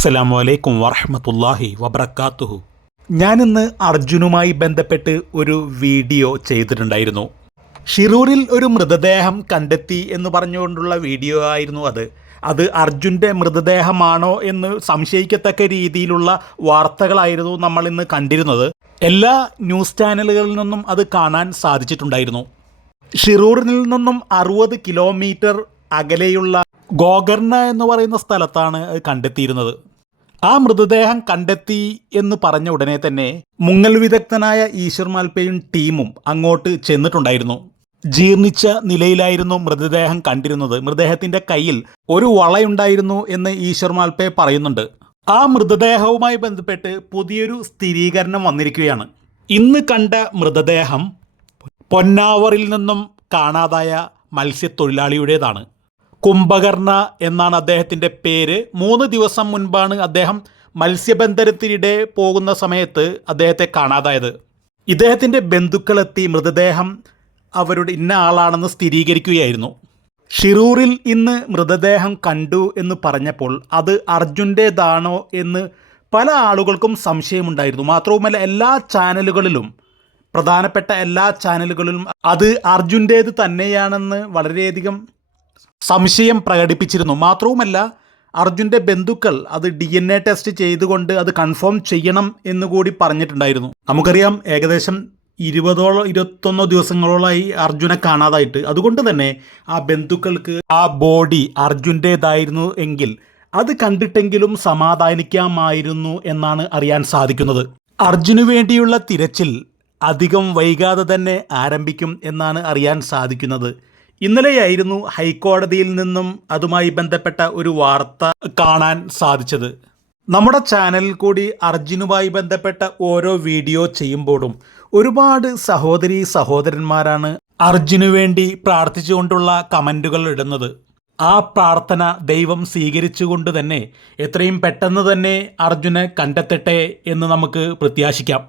അസ്സലാമു അലൈക്കും വറഹമത്തല്ലാഹി വബർക്കാത്തുഹു ഞാനിന്ന് അർജുനുമായി ബന്ധപ്പെട്ട് ഒരു വീഡിയോ ചെയ്തിട്ടുണ്ടായിരുന്നു. ഷിറൂരിൽ ഒരു മൃതദേഹം കണ്ടെത്തി എന്ന് പറഞ്ഞുകൊണ്ടുള്ള വീഡിയോ ആയിരുന്നു അത്. അത് അർജുന്റെ മൃതദേഹമാണോ എന്ന് സംശയിക്കത്തക്ക രീതിയിലുള്ള വാർത്തകളായിരുന്നു നമ്മൾ ഇന്ന് കണ്ടിരുന്നത്. എല്ലാ ന്യൂസ് ചാനലുകളിൽ നിന്നും അത് കാണാൻ സാധിച്ചിട്ടുണ്ടായിരുന്നു. ഷിറൂറിൽ നിന്നും അറുപത് കിലോമീറ്റർ അകലെയുള്ള ഗോകർണ എന്ന് പറയുന്ന സ്ഥലത്താണ് കണ്ടെത്തിയിരുന്നത്. ആ മൃതദേഹം കണ്ടെത്തി എന്ന് പറഞ്ഞ ഉടനെ തന്നെ മുങ്ങൽ വിദഗ്ധനായ ഈശ്വർ മാൽപ്പയും ടീമും അങ്ങോട്ട് ചെന്നിട്ടുണ്ടായിരുന്നു. ജീർണിച്ച നിലയിലായിരുന്നു മൃതദേഹം കണ്ടിരുന്നത്. മൃതദേഹത്തിന്റെ കയ്യിൽ ഒരു വളയുണ്ടായിരുന്നു എന്ന് ഈശ്വർ മാൽപ്പെ പറയുന്നുണ്ട്. ആ മൃതദേഹവുമായി ബന്ധപ്പെട്ട് പുതിയൊരു സ്ഥിരീകരണം വന്നിരിക്കുകയാണ്. ഇന്ന് കണ്ട മൃതദേഹം പൊന്നാവറിൽ നിന്നും കാണാതായ മത്സ്യത്തൊഴിലാളിയുടേതാണ്. കുംഭകർണ എന്നാണ് അദ്ദേഹത്തിന്റെ പേര്. മൂന്ന് ദിവസം മുൻപാണ് അദ്ദേഹം മത്സ്യബന്ധനത്തിനിടെ പോകുന്ന സമയത്ത് അദ്ദേഹത്തെ കാണാതായത്. ഇദ്ദേഹത്തിന്റെ ബന്ധുക്കളെത്തി മൃതദേഹം അവരുടെ ഇന്ന ആളാണെന്ന് സ്ഥിരീകരിക്കുകയായിരുന്നു. ഷിറൂറിൽ ഇന്ന് മൃതദേഹം കണ്ടു എന്ന് പറഞ്ഞപ്പോൾ അത് അർജുന്റേതാണോ എന്ന് പല ആളുകൾക്കും സംശയമുണ്ടായിരുന്നു. മാത്രവുമല്ല എല്ലാ ചാനലുകളിലും പ്രധാനപ്പെട്ട എല്ലാ ചാനലുകളിലും അത് അർജുന്റേത് തന്നെയാണെന്ന് വളരെയധികം സംശയം പ്രകടിപ്പിച്ചിരുന്നു. മാത്രവുമല്ല അർജുന്റെ ബന്ധുക്കൾ അത് ഡി എൻ എ ടെസ്റ്റ് ചെയ്തുകൊണ്ട് അത് കൺഫേം ചെയ്യണം എന്ന് കൂടി പറഞ്ഞിട്ടുണ്ടായിരുന്നു. നമുക്കറിയാം ഏകദേശം ഇരുപതോളം ഇരുപത്തൊന്നോ ദിവസങ്ങളോളമായി അർജുനെ കാണാതായിട്ട്. അതുകൊണ്ട് തന്നെ ആ ബന്ധുക്കൾക്ക് ആ ബോഡി അർജുന്റേതായിരുന്നു എങ്കിൽ അത് കണ്ടിട്ടെങ്കിലും സമാധാനിക്കാമായിരുന്നു എന്നാണ് അറിയാൻ സാധിക്കുന്നത്. അർജുനു വേണ്ടിയുള്ള തിരച്ചിൽ അധികം വൈകാതെ തന്നെ ആരംഭിക്കും എന്നാണ് അറിയാൻ സാധിക്കുന്നത്. ഇന്നലെയായിരുന്നു ഹൈക്കോടതിയിൽ നിന്നും അതുമായി ബന്ധപ്പെട്ട ഒരു വാർത്ത കാണാൻ സാധിച്ചത്. നമ്മുടെ ചാനലിൽ കൂടി അർജുനുമായി ബന്ധപ്പെട്ട ഓരോ വീഡിയോ ചെയ്യുമ്പോഴും ഒരുപാട് സഹോദരി സഹോദരന്മാരാണ് അർജുനു വേണ്ടി പ്രാർത്ഥിച്ചുകൊണ്ടുള്ള കമന്റുകൾ ഇടുന്നത്. ആ പ്രാർത്ഥന ദൈവം സ്വീകരിച്ചുകൊണ്ട് തന്നെ എത്രയും പെട്ടെന്ന് തന്നെ അർജുനെ കണ്ടെത്തട്ടെ എന്ന് നമുക്ക് പ്രത്യാശിക്കാം.